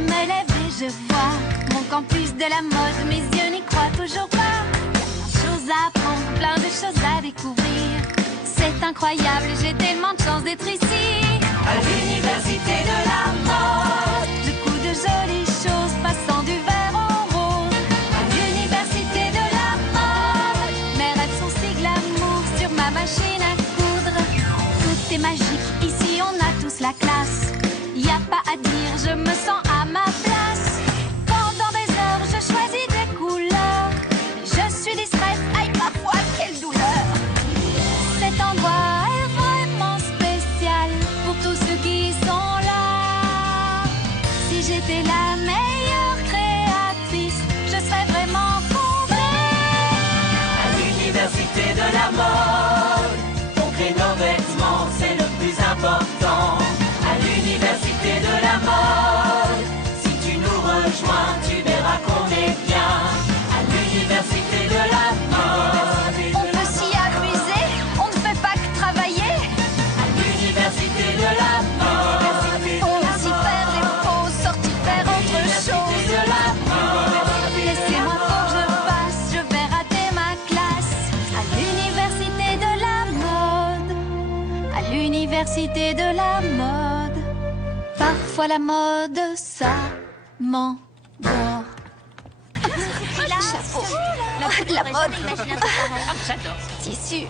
me lève et je vois mon campus de la mode. Mes yeux n'y croient toujours pas. Plein de choses à apprendre, plein de choses à découvrir. C'est incroyable, j'ai tellement de chance d'être ici. À l'université de la mode, Je couds de jolies choses, passant du vert au rose. À l'université de la mode, mes rêves sont si glamour sur ma machine à coudre. Tout est magique, ici on a tous la classe. Y a pas à dire, je me sens à ma place. Pendant des heures, je choisis des couleurs. Je suis distraite, aïe ma foi, quelle douleur. Cet endroit est vraiment spécial pour tous ceux qui sont là. Si j'étais la meilleure créatrice, je serais vraiment comblée. à l'université de la mode, on crée nos vêtements, c'est le plus important. À l'université de la mode, si tu nous rejoins, tu verras qu'on est bien. À l'université de la mode, On peut s'y amuser, on ne fait pas que travailler. à l'université de la mode, On va s'y faire des pauses, sortir faire autre chose. de la mode. Laissez-moi pour que je passe, je vais rater ma classe. À l'université de la mode, à l'université de la mode. Parfois la mode, ça m'endort. Chapeau, la mode, tissu.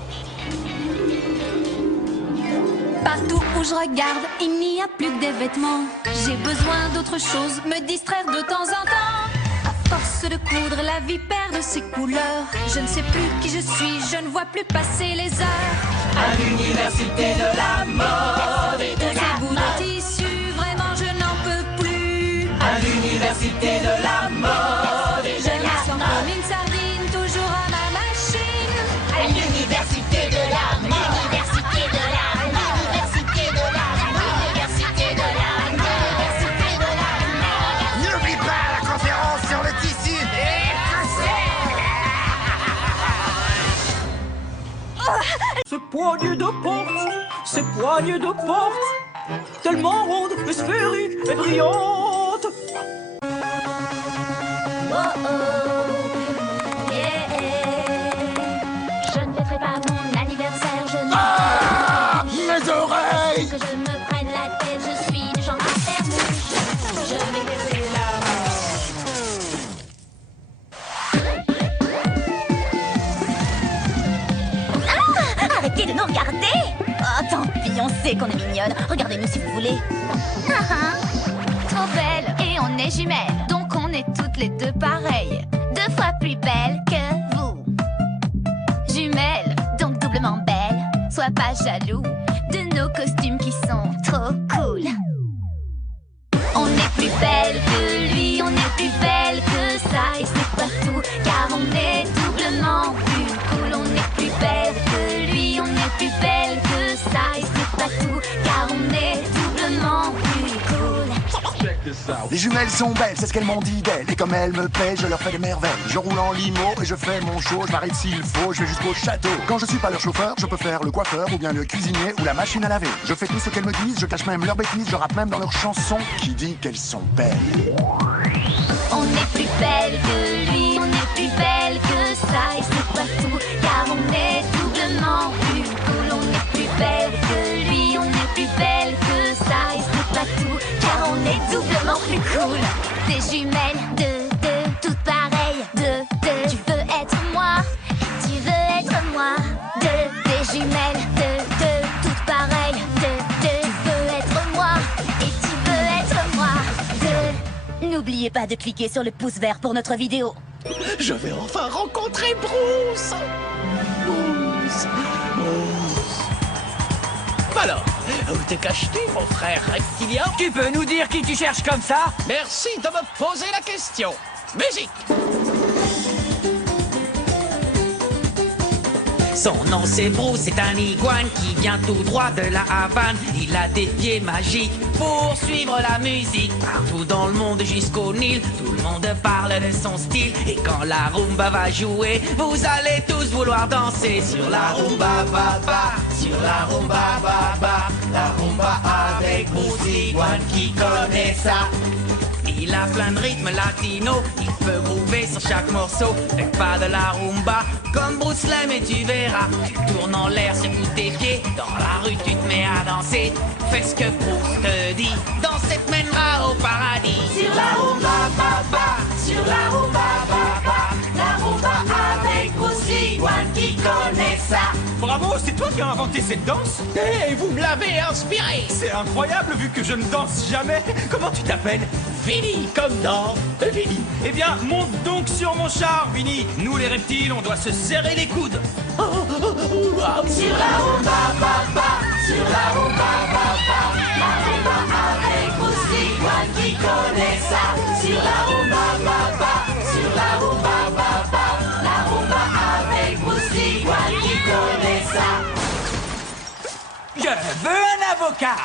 Partout où je regarde, il n'y a plus que des vêtements. J'ai besoin d'autre chose, me distraire de temps en temps. À force de coudre, la vie perd de ses couleurs. Je ne sais plus qui je suis, je ne vois plus passer les heures. À l'université de la mode, Ces bouts de tissu, vraiment je n'en peux plus. à l'université de la mode, Je me sens comme une sardine, toujours à ma machine. à l'université de la mode, l'université de la l'université de la l'université de la l'université de la N'oublie pas la conférence sur le tissu Ces poignées de porte, ces poignées de porte, tellement rondes et sphériques et brillantes. Je ne fêterai pas mon anniversaire, je ne Ah, mes oreilles! que je me prenne la tête, je suis du genre à faire mouche. Je vais baisser la Arrêtez de nous regarder! Oh, tant pis, on sait qu'on est mignonne. Regardez-nous si vous voulez. Trop belle et on est jumelles, donc on est toutes les deux pareilles. 2 fois plus belle que vous. Jumelles, donc doublement belles. Sois pas jaloux de nos costumes qui sont trop cool. On est plus belle que lui, on est plus belle que ça. Et c'est pas tout, car on est doublement plus cool. On est plus belle que lui, on est plus belle que ça. Et c'est pas tout, car on est doublement plus cool. Les jumelles sont belles, c'est ce qu'elles m'ont dit d'elles. Et comme elles me paient, je leur fais des merveilles. Je roule en limo et je fais mon show. Je m'arrête s'il faut, je vais jusqu'au château. Quand je suis pas leur chauffeur, je peux faire le coiffeur ou bien le cuisinier ou la machine à laver. Je fais tout ce qu'elles me disent, je cache même leurs bêtises. Je rappe même dans leurs chansons qui dit qu'elles sont belles. On est plus belle que lui, on est plus belle que ça. Et c'est pas tout, car on est doublement plus cool. On est plus belle que lui, on est plus belle que ça. Et c'est pas tout, car on est doublement plus cool. Des jumelles, deux, toutes pareilles, deux. Tu veux être moi, tu veux être moi. Des jumelles, deux, toutes pareilles, deux. Tu veux être moi, et tu veux être moi. N'oubliez pas de cliquer sur le pouce vert pour notre vidéo. Je vais enfin rencontrer Bruce. Bruce. Alors, où t'es caché, mon frère reptilien? Tu peux nous dire qui tu cherches comme ça? Merci de me poser la question. Musique. Son nom c'est Bruce, c'est un iguane qui vient tout droit de la Havane. Il a des pieds magiques pour suivre la musique. Partout dans le monde jusqu'au Nil, tout le monde parle de son style. Et quand la rumba va jouer, vous allez tous vouloir danser sur la rumba baba, sur la rumba baba. La rumba avec Bruce l'iguane qui connaît ça. Il a plein de rythmes latino, il peut groover sur chaque morceau. Fais pas de la rumba comme Bruce Lee, mais tu verras. Tu tournes en l'air sur tous tes pieds, dans la rue tu te mets à danser. Fais ce que Bruce te dit, danser te mènera au paradis. Sur la rumba, baba, sur la rumba, baba, la rumba avec Bruce Lee, one qui connaît ça. Bravo, c'est toi qui as inventé cette danse? Et vous me l'avez inspiré. C'est incroyable vu que je ne danse jamais. Comment tu t'appelles? Vinny, comme dans Vinny. Eh bien, monte donc sur mon char, Vinny. Nous les reptiles, on doit se serrer les coudes. Sur la rumba, baba, sur la rumba, baba, la rumba avec Bruce Lee, one qui connaît ça. Sur la rumba, baba, sur la rumba, baba, la rumba avec Bruce Lee, one qui connaît ça. Je veux un avocat.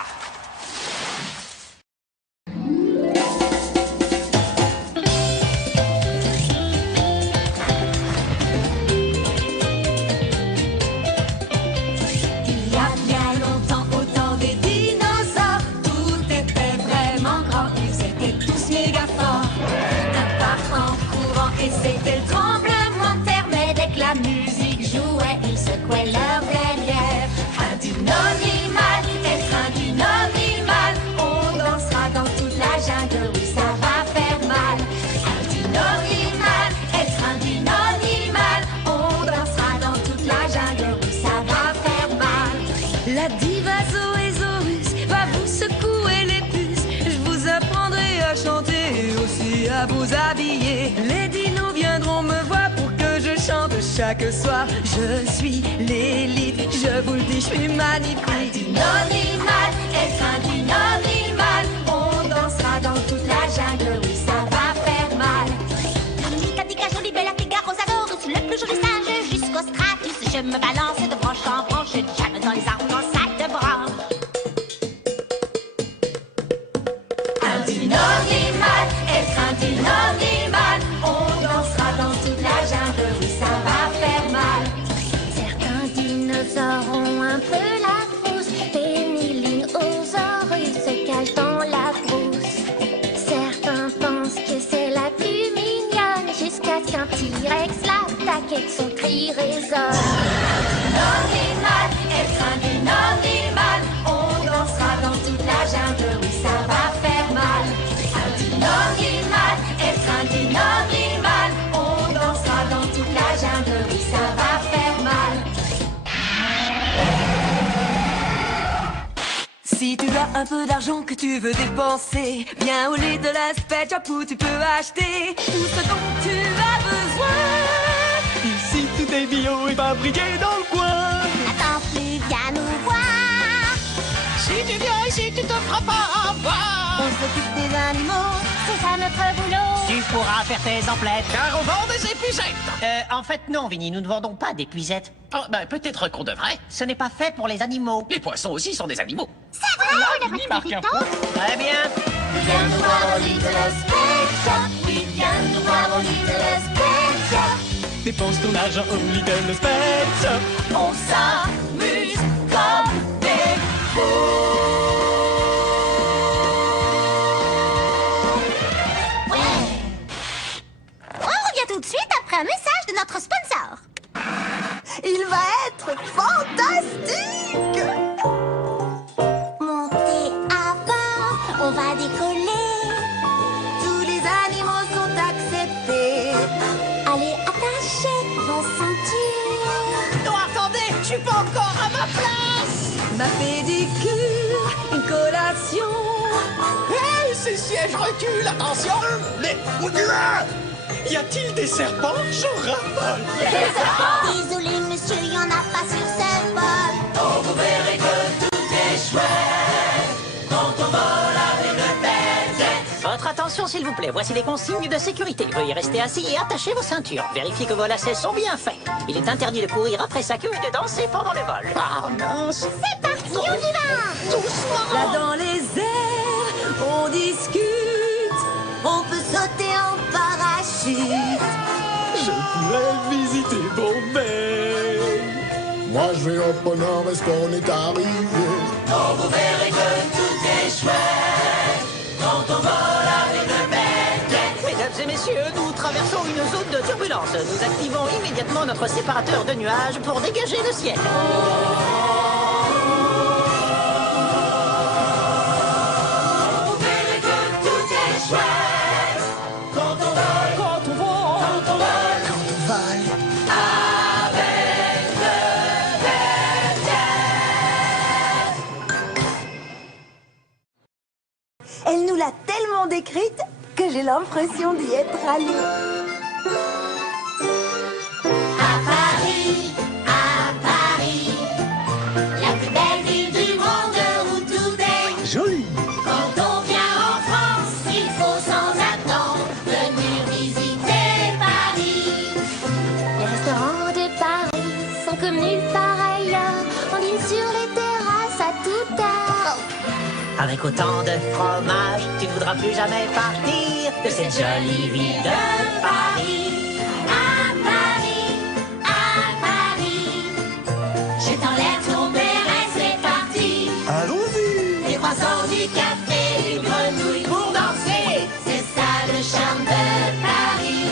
Et c'était le tremblement de terre, mais dès que la musique jouait, ils secouaient leur relief. Un dynamimal, être un dynamimal, on dansera dans toute la jungle, oui ça va faire mal. Un dynamimal, être un dynamimal, on dansera dans toute la jungle, oui ça va faire mal. La diva Zoé Zorus va vous secouer les puces. Je vous apprendrai à chanter et aussi à vous habiller. Les dinos viendront me voir pour que je chante chaque soir. Je suis l'élite, je vous le dis, je suis magnifique. Un dynamimal, être un dynamimal, on dansera dans toute la jungle, oui ça va faire mal. Katika, jolie belle Artiga, Rosasaurus, le plus joli singe jusqu'au stratus. Je me balance de branche en branche, je jambe dans les arbres en sac de bras. Un dynamimal, être un dynamimal, on dansera dans toute la jungle, oui ça va faire mal. Certains dinosaures ont un peu la frousse, Pénilinosaurus se cache dans la brousse. Certains pensent que c'est la plus mignonne, jusqu'à ce qu'un T-Rex l'attaque et que son cri résonne. Dynamimal, être un dynamimal, on dansera dans toute la jungle, oui ça va faire mal. Un dynamimal, être un dynamimal, on dansera dans toute la jungle, oui ça va faire mal. Si tu as un peu d'argent que tu veux dépenser, viens au lit de la Pet Shop où tu peux acheter tout ce dont tu as besoin. Ici, tout est bio et fabriqué dans le coin. Attends plus, viens nous voir. Si tu viens ici, tu te feras pas avoir. On s'occupe des animaux, c'est ça notre boulot. Tu pourras faire tes emplettes. Car on vend des épuisettes. En fait, non, Vinny, nous ne vendons pas d'épuisettes. Oh, ben, peut-être qu'on devrait. Ce n'est pas fait pour les animaux. Les poissons aussi sont des animaux. C'est vrai, on aurait marque un point. Très bien. Viens nous voir au Little Pet Shop. Oui, viens nous voir au Little Pet Shop. Dépense ton argent au Little Pet Shop. On s'amuse comme des fous. Ouais. On revient tout de suite après un message de notre sponsor. Il va être fantastique! Montez à bord, on va décoller. Tous les animaux sont acceptés. Allez, attachez vos ceintures. Non, attendez, je suis pas encore à ma place. Ma pédicure, une collation. Hey, ces sièges reculent, attention. Mais où tu vas? Y a-t-il des serpents? J'en raffole. Désolé, monsieur, y en a pas sur ce vol. Oh, vous verrez que tout est chouette quand on vole avec le bébé. Votre attention, s'il vous plaît. Voici les consignes de sécurité. Veuillez rester assis et attachez vos ceintures. Vérifiez que vos lacets sont bien faits. Il est interdit de courir après sa queue et de danser pendant le vol. Ah mince. C'est parti, on y va. Là dans les airs, on discute. On peut sauter en parachute. Je pourrais visiter Bombay. Moi je vais au pôle Nord, est-ce qu'on est arrivé? Oh, vous verrez que tout est chouette quand on vole avec le bébé. et messieurs, nous traversons une zone de turbulence. Nous activons immédiatement notre séparateur de nuages pour dégager le ciel. Elle nous l'a tellement décrite que j'ai l'impression d'y être allée. À Paris, la plus belle ville du monde où tout est Joli. Quand on vient en France, il faut sans attendre venir visiter Paris. Les restaurants de Paris sont comme nulle part ailleurs. On dîne sur les terrasses à toute heure. Avec autant de fromage, tu ne voudras plus jamais partir de cette jolie ville de Paris. À Paris, jette en l'air ton PRS, c'est parti. Allons-y. Les croissants, du café, une grenouille pour danser, c'est ça le charme de Paris.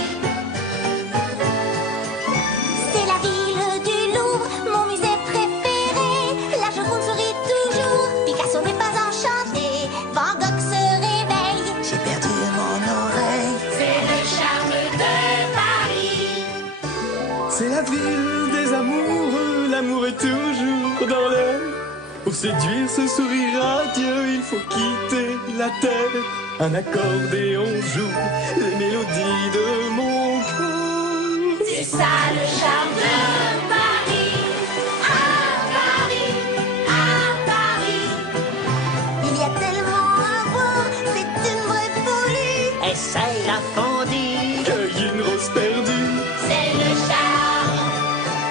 C'est la ville du Louvre, mon musée préféré. La Joconde sourit toujours, Picasso n'est pas enchanté, Van Gogh se réveille. J'ai perdu mon oreille. C'est le charme de Paris. C'est la ville des amoureux, l'amour est toujours dans l'air. Pour séduire ce sourire radieux, il faut quitter la terre. Un accordéon joue les mélodies de mon cœur. C'est ça le charme de Paris. À Paris. Il y a tellement à voir, c'est une vraie folie. Essaye la fondue. Cueille une rose perdue. C'est le charme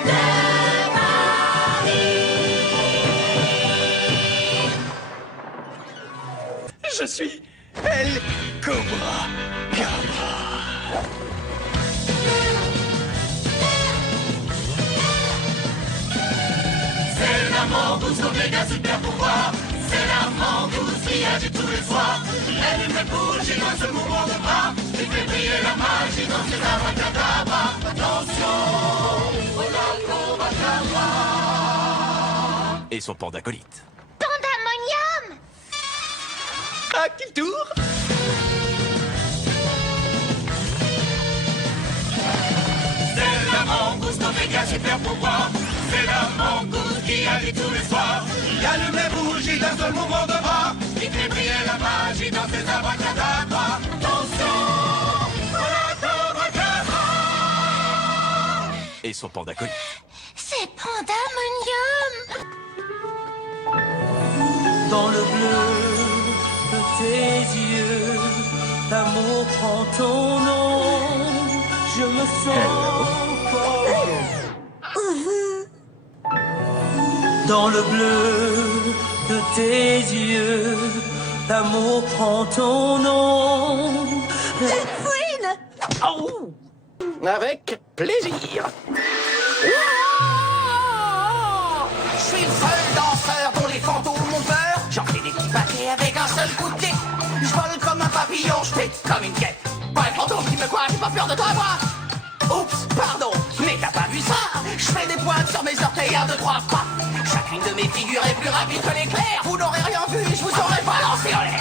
de Paris. Je suis El Cobra Cabra. C'est la mangouste oméga super pouvoir. C'est la mangouste qui agit tous les soirs. Elle est bougie dans ce mouvement de bras. Il fait briller la magie dans ses abracadabras. Attention, voilà Cobra. Et son pandacolite. Pandamonium! À qui le tour? C'est la mangouste oméga super pouvoir. C'est la mangouste qui agit tous les soirs. Il allume les bougies d'un seul mouvement de bras. Il fait briller la magie dans ses abracadabras. Attention, voilà Cobra. Et son pandacolite. C'est Pandamonium! Dans le bleu de tes yeux, l'amour prend ton nom. Je me sens dans le bleu de tes yeux, l'amour prend ton nom. Oh! Avec plaisir. Je suis le seul danseur dont les fantômes ont peur. J'en fais des petits paquets avec un seul coup de pied. Je vole comme un papillon, je pète comme une quête. Ouais, fantôme, dis-moi quoi, j'ai pas peur de toi, moi. Oups, pardon, mais t'as pas vu ça? Je fais des pointes sur mes orteils, 1, 2, 3, pas. Chacune de mes figures est plus rapide que l'éclair. Vous n'aurez rien vu, je vous aurais pas lancé en l'air.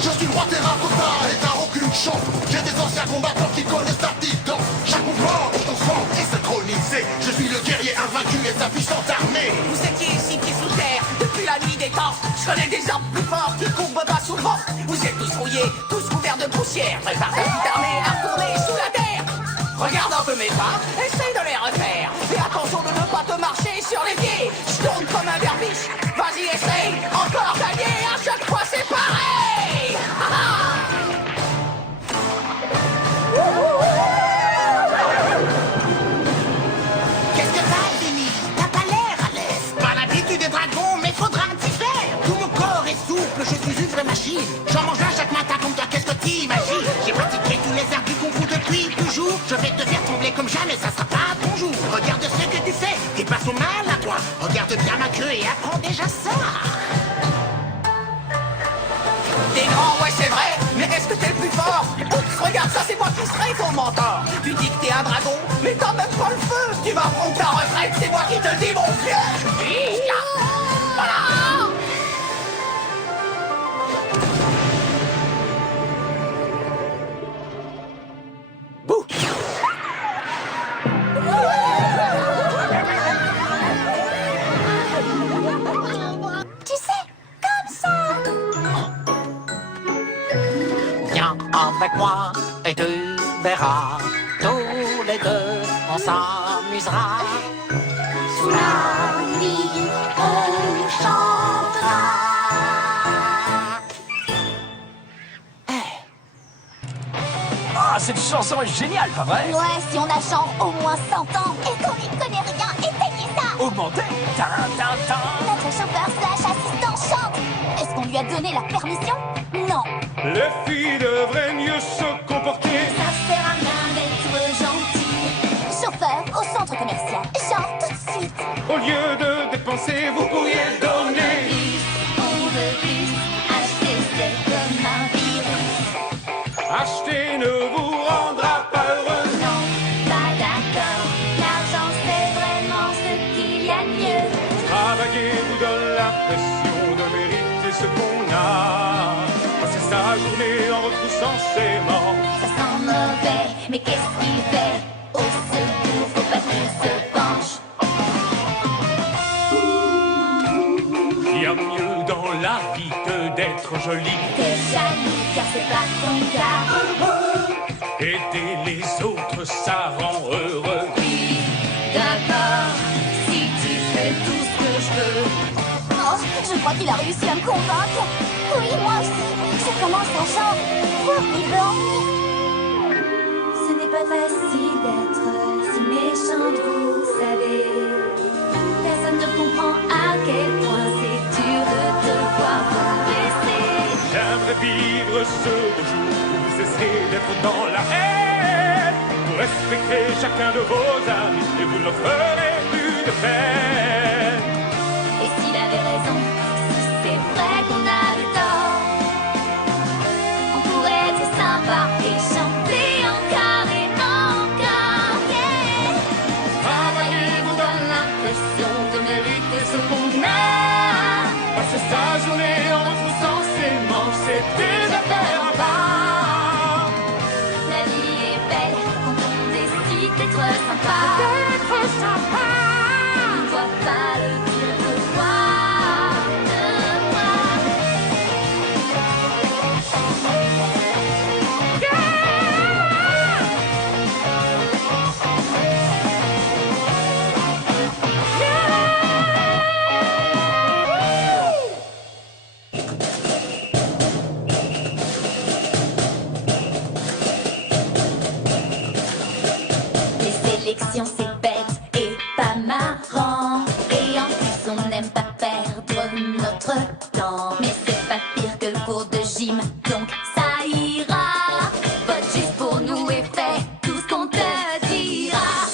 Je suis roi terrain copain et t'as aucune chance. J'ai des anciens combattants qui connaissent ta petite danse. Chaque mouvement de ton sang est synchronisé. Je suis le guerrier invaincu et sa puissante armée. Vous étiez ici pieds sous terre depuis la nuit des temps. Je connais des armes plus forts qui courbent pas sous le vent. Vous êtes tous rouillés, tous couverts de poussière. Prépare ta petite armée à retourner sous la terre. Regarde un peu mes pas, essaye de les refaire. Et attention de ne pas te marcher sur les pieds. Je tourne comme un derviche. Vas-y, essaye, encore gagner. À chaque fois, c'est pareil. Qu'est-ce que t'as, Denis? T'as pas l'air à l'aise. Pas l'habitude des dragons, mais faudra un petit faire. Tout mon corps est souple, je suis une vraie machine. J'en mange un chaque matin comme toi, qu'est-ce que t'imagines? J'ai pratiqué tous les arts du kung fu depuis toujours. Je vais te faire trembler comme jamais, ça sera pas ton jour. Regarde ce que tu fais, t'es pas son mal à toi. Regarde bien ma queue et apprends déjà ça. T'es grand, ouais, c'est vrai. Mais est-ce que t'es le plus fort. Oups, regarde, ça c'est moi qui serai ton mentor. Tu dis que t'es un dragon, mais t'as même pas le feu. Tu vas prendre ta retraite, c'est moi qui te le dis, mon vieux. Voilà. Bouh. Tu sais, comme ça. Viens avec moi et tu verras. Tous les deux, on s'amusera. Sous la nuit, on chantera. Ah, cette chanson est géniale, pas vrai? Ouais, si on a genre au moins 100 ans et qu'on n'y connaît rien, éteignez ça. Augmenter. Notre chauffeur slash assistant chante. Est-ce qu'on lui a donné la permission? Non. Les filles devraient mieux se comporter. Ça sert à rien d'être gentil. Chauffeur au centre commercial, genre tout de suite. Au lieu de dépenser, vous pourriez donner. On veut plus, acheter c'est comme un virus. Acheter ne vous rendra pas heureux. Non, pas d'accord. L'argent c'est vraiment ce qu'il y a de mieux. Travailler vous donne l'impression de mériter ce qu'on a. Passer sa journée en retroussant ses manches. Ça sent mauvais, mais qu'est-ce qu'il fait? Au secours, faut pas qu'il se penche. Il y a mieux dans la vie que d'être joli. T'es jaloux car c'est pas ton cas. Aider les autres, ça rend heureux. Oui, d'accord, si tu fais tout ce que je veux. Oh, je crois qu'il a réussi à me convaincre. Oui, moi aussi. Je commence à genre voir les blancs. Ce n'est pas facile d'être si méchante, vous savez. Personne ne comprend à quel point c'est dur de devoir vous laisser. J'aimerais vivre ce beau jour où vous cessez d'être dans la haine. Vous respecterez chacun de vos amis et vous ne ferez plus de peine. Et s'il avait raison, si c'est vrai qu'on avait tort, on pourrait être sympa et chanter encore et encore. Yeah. Travailler vous donne l'impression de mériter ce qu'on a. Passer sa journée en retroussant ses manches, c'est des affaires à part. La vie est belle quand on décide d'être sympa. D'être sympa. On ne voit pas le dire de moi. Les élections c'est bête et pas marrant. Et en plus on n'aime pas perdre notre temps. Mais c'est pas pire que le cours de gym, donc ça ira. Vote juste pour nous et fais tout ce qu'on te dira.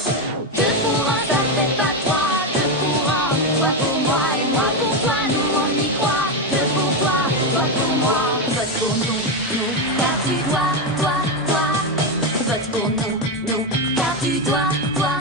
2 pour 1 ça fait pas 3. 2 pour 1, toi pour moi et moi pour toi. Nous on y croit. 2 pour toi, toi pour moi. Vote pour nous, car tu dois, toi. Vote pour nous, car tu dois, toi.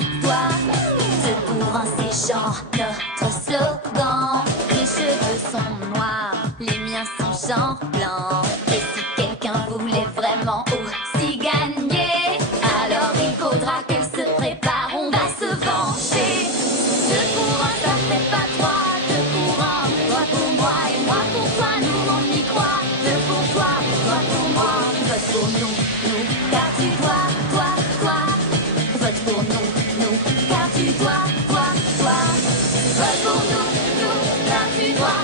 2 pour 1 c'est genre notre slogan. Les cheveux sont noirs, les miens sont genre blancs. Et si quelqu'un voulait vraiment aussi gagner, alors il faudra qu'elle se prépare, on va se venger. 2 pour 1 ça fait pas 3. 2 pour 1, toi pour moi et moi pour toi. Nous on y croit. 2 pour toi, toi pour moi. Vote pour nous, car tu dois, toi. Vote pour nous, car tu dois, toi. Vote pour nous, car tu dois,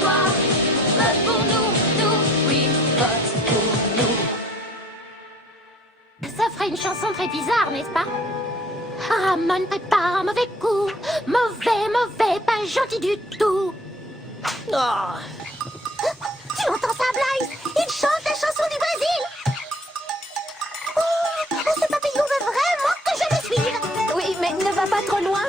toi. Vote pour nous, oui, vote pour nous. Ça ferait une chanson très bizarre, n'est-ce pas? Ramon prépare un mauvais coup. Mauvais, pas gentil du tout. Oh. Tu entends ça, Blaise? Il chante la chanson du Brésil. Oh, ce papillon veut vraiment que je le suive. Oui, mais ne va pas trop loin.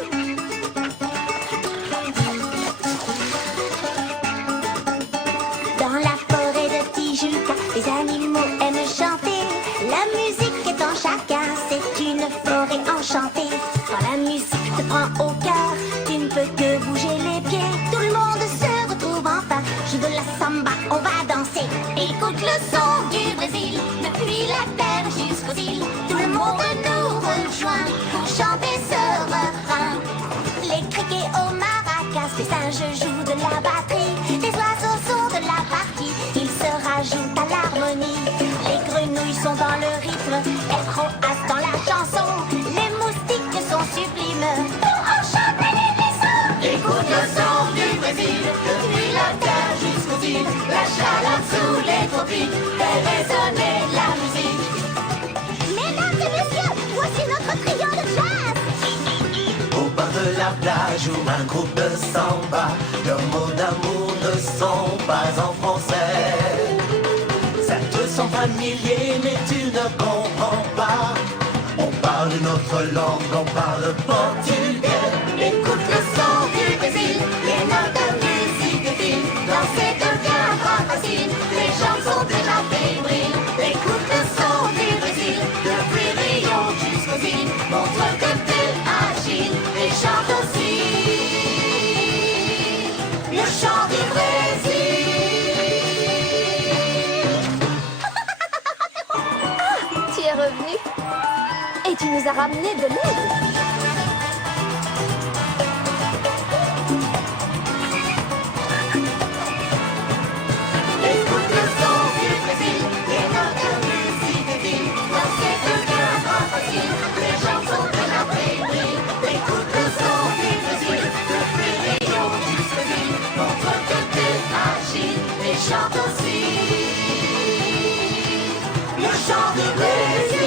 Dans la forêt de Tijuca, les animaux aiment chanter. le son du Brésil, depuis la terre jusqu'aux îles. Tout le monde nous rejoint pour chanter ce refrain. Les criquets au maracas, les singes jouent de la batterie. Les oiseaux sont de la partie, ils se rajoutent à l'harmonie. Les grenouilles sont dans le rythme, elles croassent dans la chanson. Les moustiques sont sublimes pour enchanter les buissons. Écoute le son du Brésil, depuis la terre jusqu'aux îles. La chaleur sous les tropiques fait résonner la musique. Mesdames et messieurs, voici notre trio de jazz. Au bord de la plage où un groupe de samba, leurs mots d'amour ne sont pas en français. Certes sont familiers mais tu ne comprends pas. On parle notre langue, on parle portugais. Écoute le son du Brésil, les notes de musique fine. Danser deviendra facile, les gens sont déjà fébriles. Écoute le son du Brésil, depuis Rio jusqu'aux îles. Montre que t'es agile et chante aussi le chant du Brésil. Tu es revenu et tu nous as ramené de l'aide. Écoute le son du Brésil, les notes de musique fine. Danser deviendra facile, les gens sont déjà fébriles. Écoute le son du Brésil, depuis Rio jusqu'aux îles. Montre que t'es agile et chante aussi le chant du Brésil.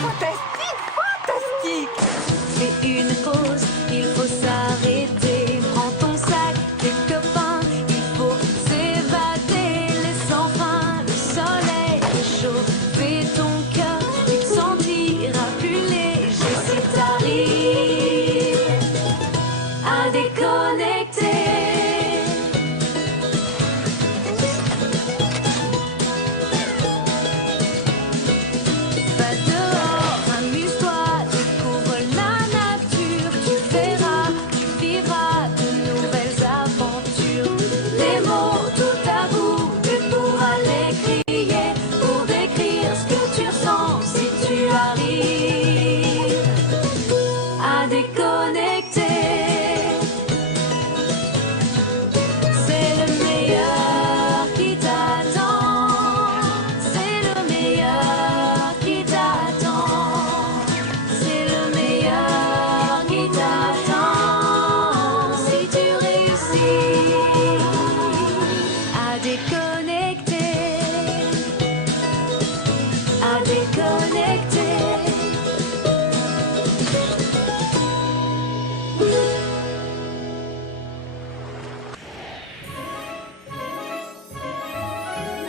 Fantastique, fantastique. Fais une pause, il faut s'arrêter. Prends ton sac, tes copains, il faut s'évader. Laisse enfin le soleil réchauffer ton cœur. Tu te sentiras plus léger si t'arrives à déconnecter. Va dehors, amuse-toi, découvre la nature. Tu verras, tu vivras de nouvelles aventures. Des mots tout à bout, tu pourras les crier pour décrire ce que tu ressens si tu arrives à déconnecter. C'est le meilleur qui t'attend. C'est le meilleur qui t'attend. C'est le meilleur qui t'attend. Si tu réussis à déconnecter, à déconnecter.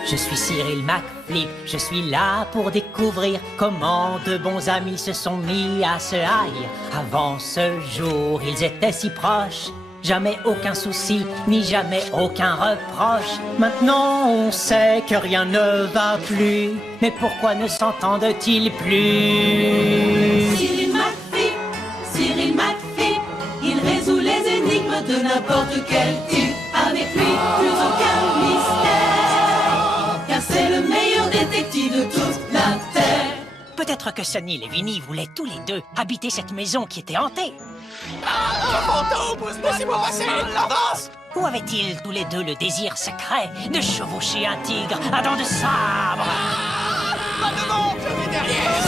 Je suis Cyril McFlip, je suis là pour découvrir comment de bons amis se sont mis à se haïr. Avant ce jour, ils étaient si proches, jamais aucun souci, ni jamais aucun reproche. Maintenant, on sait que rien ne va plus, mais pourquoi ne s'entendent-ils plus? Cyril McFlip, il résout les énigmes de n'importe quel type. Avec lui, plus aucun mystère, car c'est le meilleur détective de toute la Terre. Peut-être que Sunny et Vinny voulaient tous les deux habiter cette maison qui était hantée. Laissez-moi passer, l'avance. Ou avaient-ils tous les deux le désir secret de chevaucher un tigre à dents de sabre? Pas devant, je vais derrière.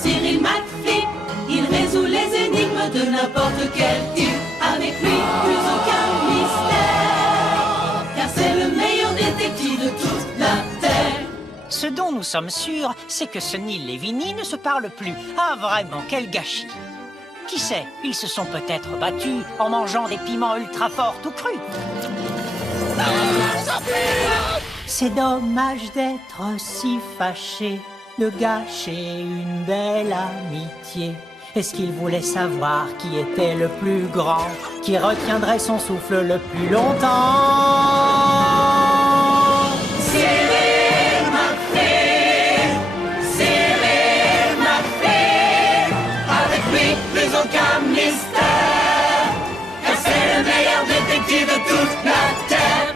Cyril McFlip, il résout les énigmes de n'importe quel type. Avec lui, plus aucun mystère, car c'est le meilleur détective de toute la Terre. Ce dont nous sommes sûrs, c'est que Sunny et Vinny ne se parlent plus. Ah vraiment, quel gâchis! Qui sait, ils se sont peut-être battus en mangeant des piments ultra forts tout crus. C'est dommage d'être si fâché, de gâcher une belle amitié. Est-ce qu'il voulait savoir qui était le plus grand, qui retiendrait son souffle le plus longtemps? Cyril McFlip, avec lui plus aucun mystère, car c'est le meilleur détective de toute la Terre.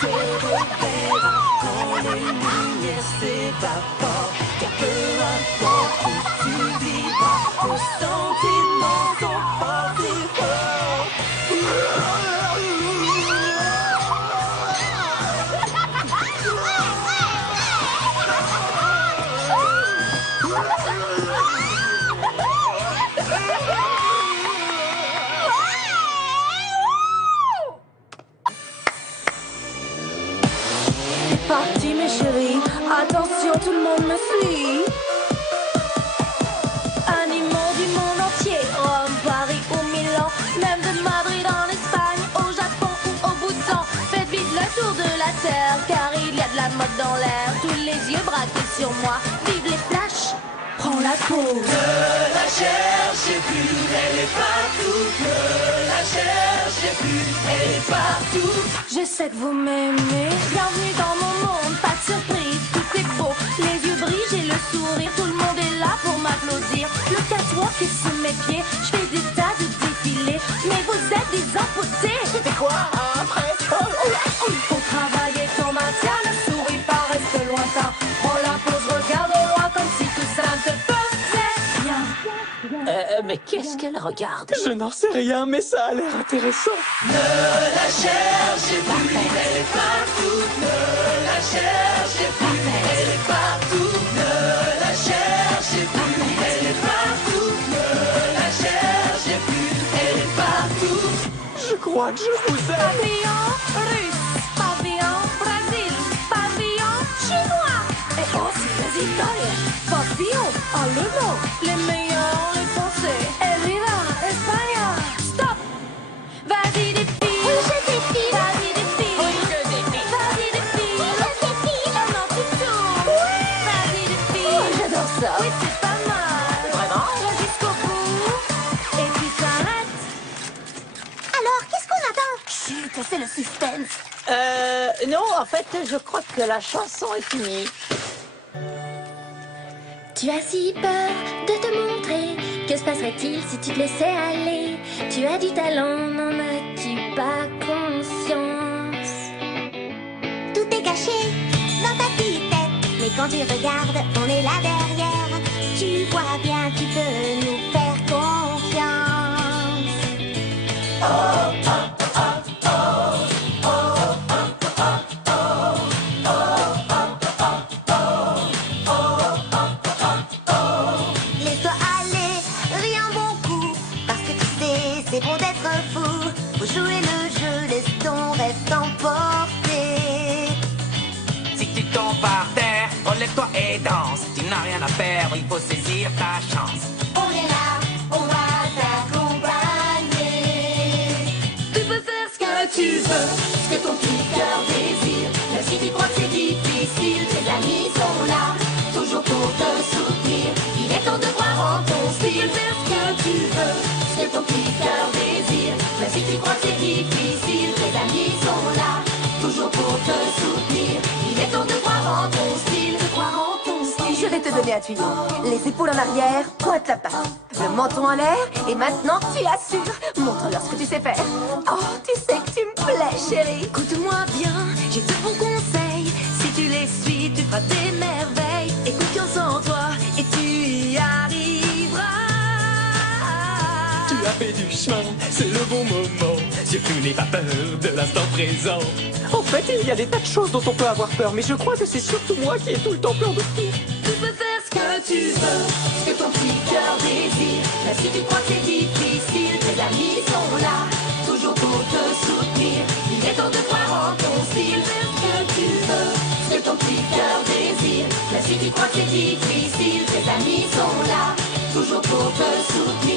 se reverra quand les lumières s'évaporent. Car peu importe où tu vivras, tes sentiments sont forts et forts. C'est parti mes chéris, attention tout le monde me suit. Animaux du monde entier, Rome, Paris ou Milan, même de Madrid en Espagne, au Japon ou au Bhoutan. Faites vite le tour de la terre, car il y a de la mode dans l'air. Tous les yeux braqués sur moi, vive les flashs, prends la pause. Ne la cherchez plus, elle est partout. Ne la cherchez plus, elle est partout. Je sais que vous m'aimez, bienvenue dans mon monde, pas de surprise, tout est beau. Les yeux brillent, j'ai le sourire, tout le monde est là pour m'applaudir. Le catwalk est sous mes pieds, je fais des tas de défilés, mais vous êtes des empotés. C'était quoi après? Faut travailler ton maintien, ne souris pas, reste lointain. Prends la pause, regarde au loin comme si tout ça ne te faisait rien. Mais qu'est-ce qu'elle regarde? Je n'en sais rien, mais ça a l'air intéressant. Ne la cherchez plus, elle est partout. Ne la cherchez plus, elle est partout. Ne la cherchez plus, elle est partout. Ne la cherchez plus, elle est partout. Je crois que je vous aime. Pavillon russe, pavillon Brésil, pavillon chinois et aussi les Italiens. Pavillon allemand, les meilleurs, les français. Et viva Espagne. Stop. Vas-y des filles. Oui, je défile. Vas-y des filles. Oui, je défile. Vas-y des filles. Oui, je défile. Oh non, tu tournes. Vas-y des filles. Oh, j'adore ça. Oui, c'est pas mal. Vraiment? Va jusqu'au bout et puis s'arrête. Alors, qu'est-ce qu'on attend? Chut, c'est le suspense. Non, en fait, je crois que la chanson est finie. Tu as si peur de te montrer. Que se passerait-il si tu te laissais aller? Tu as du talent, n'en as-tu pas conscience? Tout est caché dans ta petite tête. Mais quand tu regardes, on est là derrière. Tu vois bien, tu peux nous faire confiance. Laisse-toi aller, ris un bon coup. Parce que tu sais, c'est bon d'être fou. Faut jouer le jeu, laisse ton rêve t'emporter. Si tu tombes par terre, relève-toi et danse. Tu n'as rien à perdre, il faut saisir ta chance. On est là, on va t'accompagner. Tu peux faire ce que tu veux, Ce que ton petit cœur désire. Même si tu crois que c'est difficile, tes amis sont là, toujours pour te soutenir. Il est temps de croire en ton style. Faire ce que tu veux, ce que ton petit cœur désire. Même si tu crois que c'est difficile, tes amis sont là, toujours pour te soutenir. Il est temps de croire en ton style, de croire en ton style. Je vais te donner un tuyau. Les épaules en arrière, pointe la patte. Le menton en l'air, et maintenant tu assures. Montre-leur ce que tu sais faire. Oh, tu sais que tu me plais, chérie. Écoute-moi bien, j'ai de bons conseils. Si tu les suis, tu feras des merveilles. Et confiance en toi, et tu y arriveras. Tu as fait du chemin, c'est le bon moment. Surtout n'aie pas peur de l'instant présent. En fait, il y a des tas de choses dont on peut avoir peur, mais je crois que c'est surtout moi qui ai tout le temps peur de tout. Tu peux faire ce que tu veux, Ce que ton petit cœur désire. Même si tu crois que c'est difficile, tes amis sont là, toujours pour te soutenir. Il est temps de croire en ton style. Faire ce que tu veux, ce que ton petit cœur désire. Même si tu crois que c'est difficile, tes amis sont là, toujours pour te soutenir.